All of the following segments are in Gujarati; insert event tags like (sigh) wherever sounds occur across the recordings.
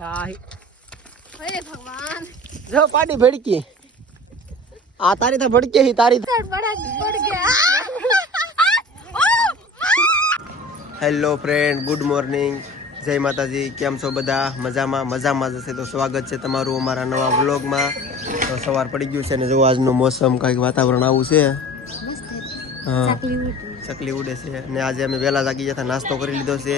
અરે ભગવાન. જો પાડી ભડકી. આ તારી તો ભડકે હી તારી હેલો ફ્રેન્ડ ગુડ મોર્નિંગ જય માતાજી. કેમ છો બધા? મજામાં? મજામાં જશે તો સ્વાગત છે તમારું અમારા નવા વ્લોગમાં તો સવાર પડી ગયું છે ને જો આજનો મોસમ કાંઈક વાતાવરણ આવું છે. ચકલી ઉડે. છે. ને આજે અમે વહેલા જાગી જતા નાસ્તો કરી લીધો છે.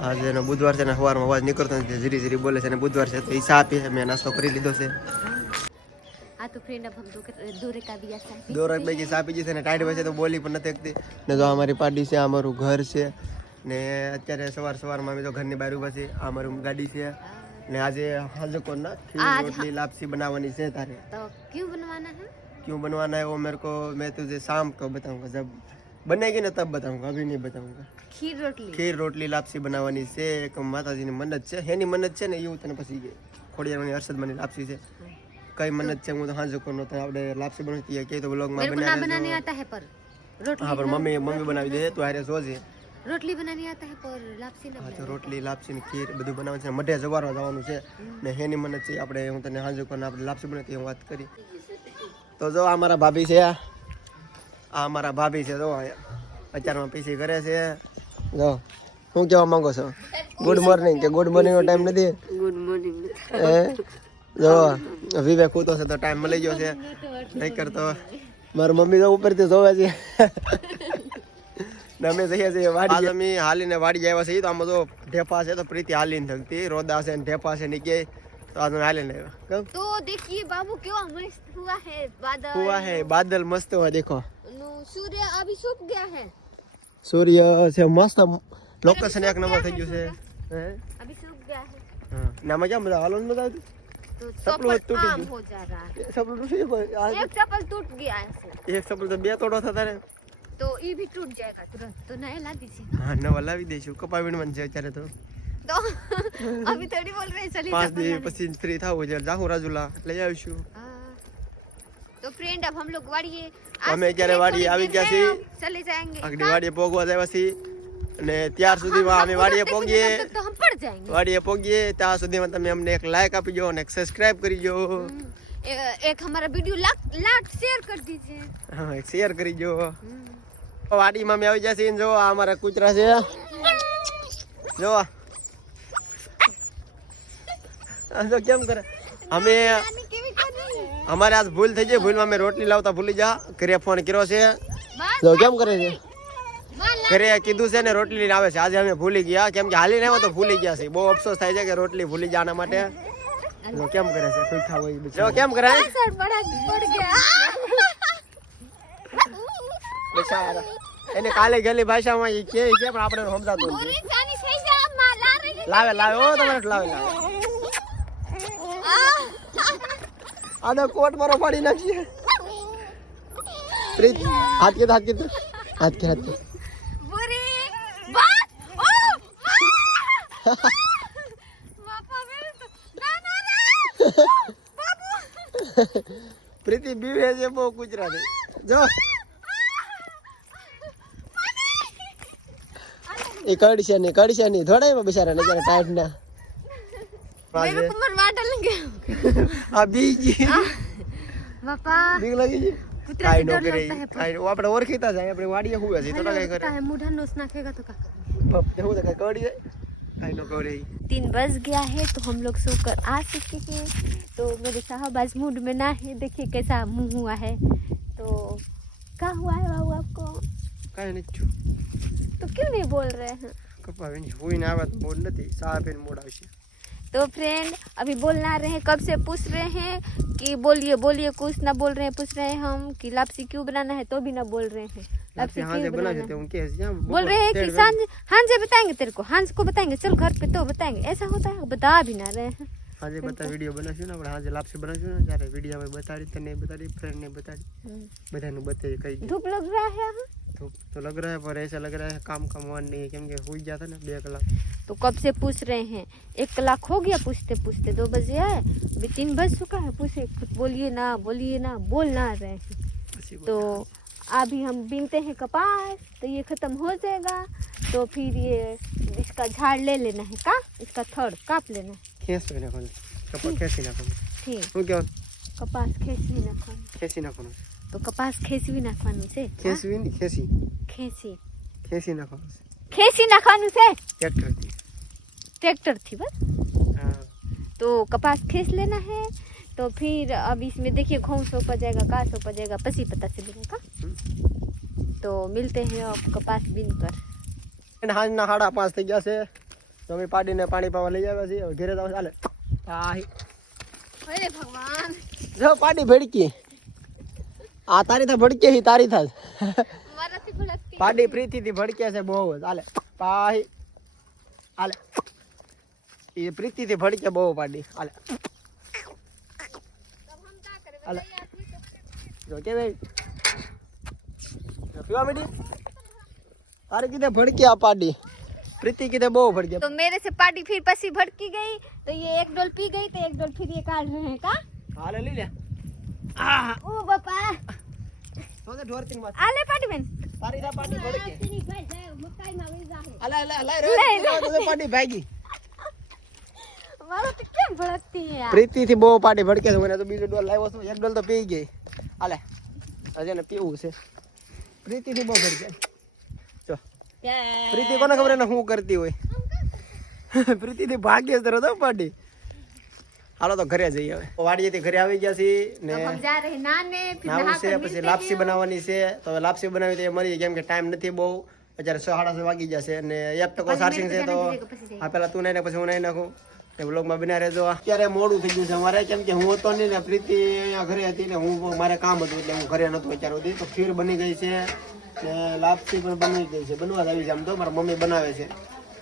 આજે બુધવાર છે ને સવારમાં અવાજ નીકળતો નથી ધીરે ધીરે બોલે છે અને બુધવાર છે તો એ સા આપીએ મેં નાસ્તો કરી લીધો છે. દોરક બેગી સાપી જશે ને ટાઈટ હોય છે તો બોલી પણ નથી શકતી. ને જો અમારી પાર્ટી છે અમારું ઘર છે. ને અત્યારે સવાર સવારમાં અમે તો ઘરની બહાર ઊભા છીએ. અમારું ગાડી છે. ને આજે હાજર કોણ ના ખીર આજ રોટલી લાપસી બનાવવાની છે તારે तो क्यों बनवाना है क्यों बनवाना है वो मेरे को मैं तुझे शाम को बताऊंगा जब बनेगी ना तब बताऊंगा अभी नहीं बताऊंगा खीर रोटली ખીર રોટલી લાપસી બનાવવાની છે એક માતાજીની મન્નત છે એની મન્નત છે ને એવું તને પછી ખોડિયારની હર્ષદમાંની લાપસી છે કઈ મન્નત છે હું તો હાજર કોનો તો આપણે લાપસી બનાવતી કે તો બ્લોગમાં मेरे को ना બનાવી बनाने आता है पर रोटली હા પણ મમ્મી મમ્મી બનાવી દે તું હારે જોજે રોટલી બનાવી આતા હે પર લાપસી ને તો રોટલી લાપસી ને ખીર બધું બનાવવાનું છે. મઢે જવારો જવાનું છે. ને હેની મને છે આપણે હું તને હાંજો કરીને આપણે લાપસી બનાવી હું વાત કરી. તો જો આ મારા ભાભી છે આ. મારા ભાભી છે જો અત્યારમાં પીસી કરે છે. જો હું કહેવા માંગો છો? ગુડ મોર્નિંગ કે ગુડ મોર્નિંગનો ટાઈમ નથી? ગુડ મોર્નિંગ હે? જો વિવેક કૂતો છે તો ટાઈમ મળી ગયો છે. નહીં કરતો. મારી મમ્મી તો ઉપરથી જોવે છે. અમે જઈએ છીએ વાડી અમે હાલીને વાડી આવ્યા છીએ. તો આમાં તો ઢેફા છે તો પ્રીતિ હાલીને થકતી રોદા છે ને ઢેફા છે ને કે તો આ તમે હાલીને આવ્યા. તો દેખીએ બાબુ કેવા મસ્ત હુઆ હે બાદલ. હુઆ હે બાદલ મસ્ત હોય દેખો. સૂર્ય અભી સુપ ગયા હે. સૂર્ય છે મસ્ત. લોકેશન એક નંબર થઈ ગયું છે. હે? અભી સુપ ગયા હે. હા. નામાં ક્યાં બધા હાલો મજા આવતી? તૂટી એક સપલ તૂટ ગયા એક સપલ તો બે તોડો થતા ને तो ये भी टूट जाएगा तुरंत तो नया ला दीजिए હા नवा લાવી દઈશું કપા વીણવાનું છે અત્યારે તો तो अभी थोड़ी बोल रहे हैं चलिए પાંચ चप्पल દિવસ ला પછી ફ્રી થાવ એટલે જાહું રાજુલા લઈ આવીશું हाँ। तो फ्रेंड अब हम लोग वाड़िए અમે ક્યારે વાડીએ આવી ગયા છીએ चले जाएंगे આગળ વાડીએ પોગવા આવ્યા છીએ અને ત્યાર સુધીમાં અમે વાડીએ तब પોગીએ तक तो हम पड़ जाएंगे વાડીએ પોગીએ ત્યાં સુધીમાં તમે અમને એક લાઈક આપી દો અને એક સબસ્ક્રાઇબ કરી દો એક હમારા વિડિયો લાખ લાખ શેર કરી દીજે. હા શેર કરી જો વાડીમાં મે આવી જશે જો આ અમારા કૂતરા છે. જો જો કેમ કરે? અમે અમારે આજ ભૂલ થઈ ગઈ ભૂલમાં મેં રોટલી લાવતા ભૂલી જા. ઘરે ફોન કર્યો છે. જો કેમ કરે છે? ઘરે કીધું છે ને રોટલી લાવે છે. આજે અમે ભૂલી ગયા. કેમ કે હાલી ને તો ભૂલી ગયા છે. બહુ અફસોસ થાય છે કે રોટલી ભૂલી જવાના માટે. જો કેમ કરે છે? કોઈ ખાવ હોય જો કેમ કરે? સર પડા પડ ગયા. બેચારા એને કાલે ગેલી ભાષામાં એ કે છે પણ આપણે સમજાતું નથી. લાવે લાવે ઓ તમારે લાવે લાવે. આને કોટ મારો પાડી નાખીએ પ્રીત હાથ કે હાથ કે હાથ કે હાથ કે (laughs) પ્રીતિ બીવે છે બહુ ગુજરાતી. જો. એ કડશે નહીં કડશે નહીં. ધોડાયમાં બિચારા લજારા ટાઈટ ના. આપડે ઓળખીતા જાય આપડે વાડીએ હું હજી તો કઈ કરે. મોઢા નોસ નાખેગા તો કા એવું તો કઈ કડી જાય? तीन बज गया है तो हम लोग सोकर आ चुके हैं। तो मेरे साहब आज मूड में ना है देखिए कैसा मुँह हुआ है। तो क्या हुआ है बाबू आपको? तो क्यों नहीं बोल रहे हैं? तो फ्रेंड अभी बोलना रहे हैं कब से पूछ रहे हैं कि बोलिए बोलिए कुछ ना बोल रहे हैं पूछ रहे हैं हम कि लापसी क्यों बनाना है तो भी ना बोल रहे हैं। हाँ हाँ, बोल रहे हैं कि साँझ हांजे हाँ बताएँगे तेरे को हांज को बताएँगे चल घर पे तो बताएँगे ऐसा होता है बता भी ना रहे हैं। हांजे बता तो। वीडियो बना बनाशो ना पर हांजे लाभ से बनाशो ना जारे वीडियो में बता रही तने बता रही फ्रेंड ने बता रही हम्म। बता बताई कई धूप लग रहा है धूप तो लग रहा है पर ऐसा लग रहा है काम कम मन नहीं है क्योंकि हो गया था ना बे कलाक तो कब से पूछ रहे हैं? एक कलाक हो गया पूछते पूछते दो बजे आए अभी तीन बज चुका है पूछे बोलिए ना बोलिए ना बोल ना रहे हैं। तो अभी हम बीनते हैं कपास तो ये ख़त्म हो जाएगा। तो फिर ये इसका झाड़ ले लेना है का इसका थड़ काप लेना है। खेसी ना खेसी ना तो कपास खानु से खेसी खेसी ना खानु से खेसी ना खानु से ट्रैक्टर थी। ट्रैक्टर थी बस? हाँ। तो कपास खेस लेना है तो फिर अब इसमें देखिए घूम सो पड़ जाएगा का सो पड़ जाएगा पसी पता चलेगा का तो मिलते हैं अब कपास बीन कर અને સાંજના સાડા પાંચ થઈ ગયા છે તો અમે પાડીને પાણી પાવા લઈ આવ્યા છીએ હવે ઘરે તો ચાલે આ अरे भगवान જો પાડી ભડકી આ તારી થા ભડકે હી તારી થા मरती भड़कती પાડી પ્રીતિથી ભડકે છે બહુ જ હાલે પાહી હાલે એ પ્રીતિથી ભડકે બહુ પાડી હાલે હાલે જો કે ભાઈ જો પીવા મીડી તારે કીધે ભડકે આ પાડી પ્રીતિ કીધે બહુ ભડકે तो मेरे से पार्टी फिर पसी भड़की गई तो ये एक डोल पी गई तो एक डोल फिर ये काट रहे हैं का હાલે લઈ લે આ ओ बापा તો તે ઢોરતી માં आले पार्टी में તારી થા પાડી ભડકે मकाई में वही जाए અલા અલા અલા રે તો પાડી ભાગી મારો તો કેમ ભડકતી યાર પ્રીતિ થી બહુ પાટી ભડકે છે. મને તો બીજો ડોલ લાવ્યો છું. એક ડોલ તો પી ગઈ. હાલે. હજે ને પીવું છે. પ્રીતિ થી બહુ ભડકે. જો. પ્રીતિ કોને ખબર એને શું કરતી હોય? (laughs) પ્રીતિ થી ભાગ્ય તરત તો હાલો તો ઘરે જઈએ હવે. વાડીએથી ઘરે આવી ગયા છીએ ને પછી લાપસી બનાવવાની છે. તો હવે લાપસી બનાવી તો મળી કેમ કે ટાઈમ નથી બહુ. અત્યારે સો સાડા વાગી જશે અને એક ટકો સાર્સિંગ છે તો હા પેલા તું નાઈ નાખ પછી હું નાઈ નાખું. વ્લોગમાં બના રહેજો અત્યારે મોડું થઈ ગયું છે. અમારે કેમ કે હું હતો નહીં ને, પ્રીતિ અહીંયા ઘરે હતી ને, હું મારે કામ હતું એટલે હું ઘરે નહોતો અત્યાર સુધી. તો ખીર બની ગઈ છે ને લાપસી પણ બની ગઈ છે. બનવા જ આવી છે આમ તો, મારા મમ્મી બનાવે છે.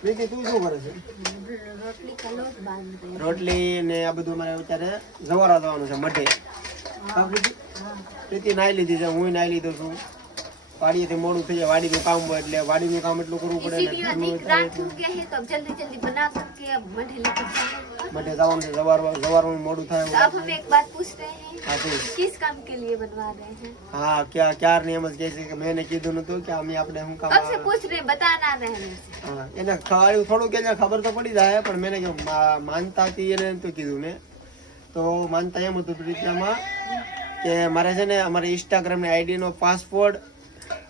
પ્રીતિ, તું શું કરે છે? રોટલી ને આ બધું મારે અત્યારે જવારા જવાનું છે મઢે. પ્રીતિ? નાહી લીધી છે, હું નાહી લીધો છું. વાડીએથી મોડું થઈ જાય વાડીનું કામ હોય એટલે વાડીનું કામ એટલું કરવું પડે ને इसीलिए ઘરનું अधिक रात हो गया है तो अब जल्दी जल्दी बना करके अब मठे लेकर जाएंगे મઢે જવાનું છે સવાર સવારનું મોડું થાય तो अब हम एक बात पूछ रहे हैं હા તો किस काम के लिए बनवा रहे हैं હા ક્યાં ક્યારની એમ જ કહે છે કે મેં એને કીધું નતું કે અમે આપણે શું કામ कब से पूछ रहे हैं बताना रहने से હા એને ખવાડ્યું થોડુંક એને ખબર તો પડી જાય પણ મેં એને કીધું મા- માનતા હતી એને તો કીધું મેં તો માનતા એમ હતું પ્રીતિયામાં કે મારે છે ને અમારી ઇન્સ્ટાગ્રામની આઈડીનો પાસપોર્ટ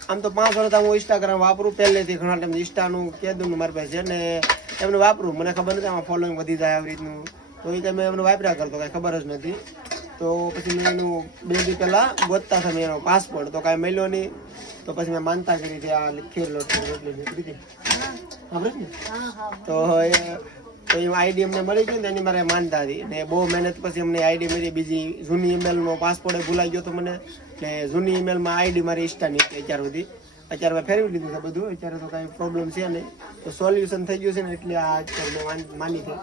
આમ તો પાંચ વર્ષ હું ઇન્સ્ટાગ્રામ વાપરું પહેલેથી ઘણા ટાઈમ ઇન્સ્ટાનું ને મારી પાસે છે ને એમને વાપરું. મને ખબર નથી આમાં ફોલોઈંગ વધી જાય આવી રીતનું. તો એ કંઈ મેં એમને વાપર્યા કરતો કાંઈ ખબર જ નથી. તો પછી મેં એનું બે દી પહેલાં ગોતતા હતા મેં એનો પાસપોર્ટ તો કાંઈ મળ્યો નહીં. તો પછી મેં માનતા કરી હતી આ ખીર લોટ રોટલી નીકળી હતી ખબર ને? તો એ તો એ આઈડી અમને મળી ગઈ ને એની મારે માનતા હતી. ને બહુ મહેનત પછી અમને આઈડી મળી. બીજી જૂની ઈમેલનો પાસપોર્ટ ભૂલાઈ ગયો તો મને. ને જૂની ઈમેલમાં આઈડી મારી ઇન્સ્ટાની હતી અત્યાર સુધી. અત્યારે મેં ફેરવી લીધું છે બધું. અત્યારે તો કાંઈ પ્રોબ્લેમ છે નહીં. તો સોલ્યુશન થઈ ગયું છે ને એટલે આ અત્યારે માની છે.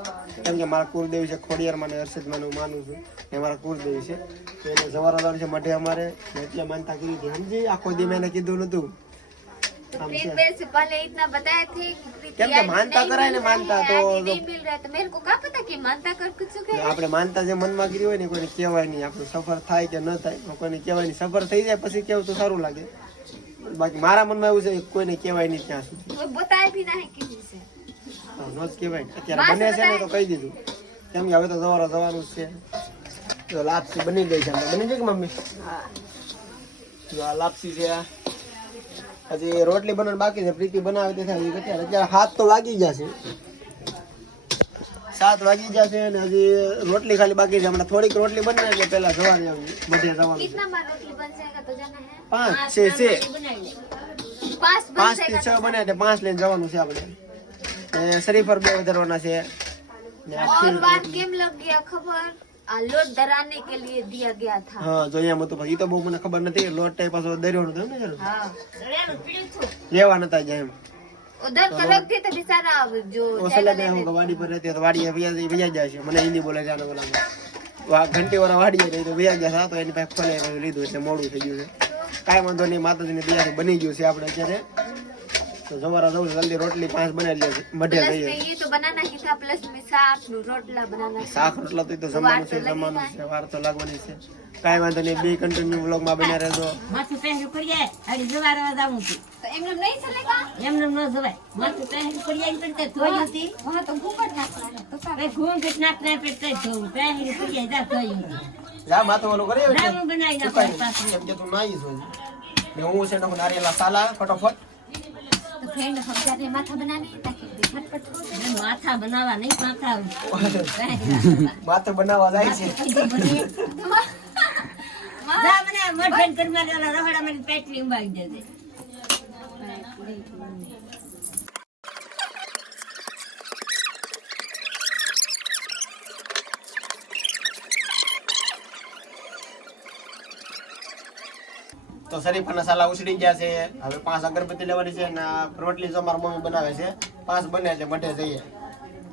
કેમ કે મારા કુળદેવી છે, ખોડિયારમાં ને હર્ષદમાં હું માનું છું. એ મારા કુળદેવી છે. તો એને જવારાદાર છે, મઢે અમારે. એટલે માનતા કરી હતી. સમજી આખો દી મેં કીધું નતું આમ फिर છે मेरे से पहले इतना बताए थे कि प्रीति કેમ કે ID માનતા नहीं કરાય ને मिल रहा માનતા है, તો ID नहीं मिल रहा है तो मेरे को क्या पता कि मानता कर कुछ चुके हैं આપણે માનતા જે મનમાં કરી હોય ને કોઈને કહેવાય નહીં આપણું સફર થાય કે ન થાય તો કોઈને કહેવાય નહીં સફર થઈ જાય પછી કેવું તો સારું લાગે બાકી મારા મનમાં એવું છે કે કોઈને કહેવાય નહીં ત્યાં સુધી वो बताए भी नहीं किसी से હા, ન જ કહેવાય ને. અત્યારે બને છે ને તો કહી દીધું કેમ કે હવે તો જવારો જવાનું જ છે તો લાપસી બની ગઈ છે આપણે બની ગઈ કે મમ્મી જો આ લાપસી છે આ. હજી રોટલી બનાવવાની બાકી છે પ્રીતિ બનાવે તે હજી અત્યારે. અત્યારે હાથ તો વાગી જશે સાત વાગી જશે અને હજી રોટલી ખાલી બાકી છે. હમણાં થોડીક રોટલી બને એટલે પેલા જવાની આવી બધે જવાનું પાંચ છે છે. પાંચથી છ બને એટલે પાંચ લઈને જવાનું છે આપણે. શરીફર બે વધારવાના છે. ખબર? હા જોયા મતો પછી તો બહુ મને ખબર નથી લોટ ટાઈપ પાછો દર્યો લેવા નતા જાય એમ. વાડી પર રહેતી તો વાડી ભૈયા છે. મને હિન્દી બોલે જાનો બોલા ઘંટી વાળા વાડી તો ભૈયા ગયા તો એની પાસે ખોલે લીધું એટલે મોડું થઈ ગયું છે. કઈ વાંધો નહીં માતાજીની તૈયારી બની ગયું છે આપણે અત્યારે. તો સવારે જલ્દી રોટલી પાંચ બનાવી લે મઢે જઈએ. તો બનાના કીધા પ્લસ મે રોટલા બનાના શાક રોટલા તો જમવાનું છે જમવાનું છે વાર તો લાગવાની છે. કાઈ વાંધો નહીં બે કન્ટિન્યુ વ્લોગમાં બન્યા રહેજો. માથું પહેર્યું કરીએ અડી જવારો જાવું છું. તો એમને નહીં હું છે નકો નારિયેલા સાલા ફટોફટ. तो फ्रेंड हम जा रहे हैं माथा बनाने ताकि झटपट हो जाए એમ માથા બનાવવા નહીં માથા માથું બનાવવા જાય છે જા મને મઠન કરવા દેવાના રહોડા મને પેટલી ઉંબાવી દેજે તો શરીફાના સાલા ઉછળી ગયા છે. હવે પાંચ અગરબત્તી લેવાની છે અને આ રોટલી જો મારા મમ્મી બનાવે છે. પાંચ બને એટલે મઢે જઈએ.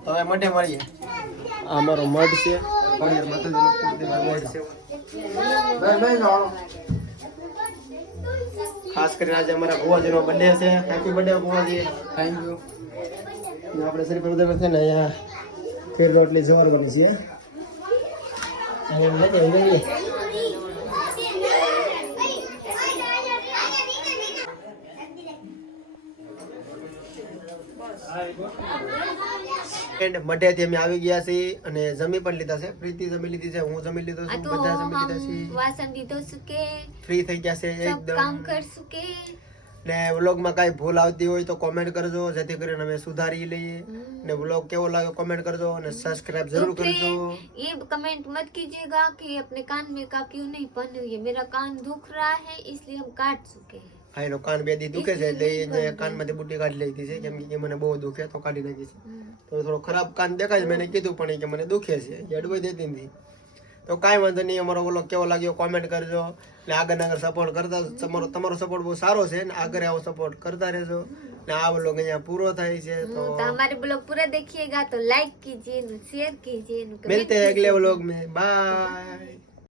તો હવે મઢે મળીએ. આ અમારો મઢ છે. છે. ખાસ કરીને આજે અમારા ભુવાજીનો બર્થડે છે. Happy birthday Bhuvaji. Thank you આપણે શ્રી ઉદર છે ને અહીંયા ફેર રોટલી જોર કરી છે અહીંયા લઈ જઈએ, લઈ જઈએ. And મઢેથી અમે આવી ગયા છીએ અને જમી પણ લીધા છે પ્રીતિ જમી લીધી છે હું જમી લીધો आ છું तो બધા જમી લીધા हम છે वासन भी धो चुके ફ્રી થઈ ગયા છે सब काम એકદમ कर चुके ને વ્લોગમાં કાંઈ ભૂલ આવતી હોય તો કોમેન્ટ કરજો જેથી કરીને અમે સુધારી લઈએ ને વ્લોગ કેવો લાગ્યો કોમેન્ટ કરજો અને સબસ્ક્રાઇબ तो જરૂર કરજો फ्रेंड ये कमेंट मत कीजिएगा कि अपने कान में का क्यों नहीं बन हुई है मेरा कान दुख रहा है इसलिए हम काट चुके हैं હા એનો કાન બે દી દુખે છે એટલે એ કાનમાંથી બુટ્ટી કાઢી લીધી છે કેમ કે મને બહુ દુખે તો કાઢી નાખી છે. તો થોડો ખરાબ કાન દેખાય છે મેં કીધું પણ કે મને દુખે છે એ દેતી નથી. તો કાંઈ વાંધો નહીં અમારો બોલો કેવો લાગ્યો કોમેન્ટ કરજો. ને આગળ આગળ સપોર્ટ કરતા તમારો તમારો સપોર્ટ બહુ સારો છે ને આગળ આવો સપોર્ટ કરતા રહેજો. ને આ બ્લોગ અહીંયા પૂરો થાય છે તો અમારે બ્લોગ પૂરા દેખીએગા તો લાઈક કીજીએ શેર કીજીએ મિલતે અગલે બ્લોગ મે. બાય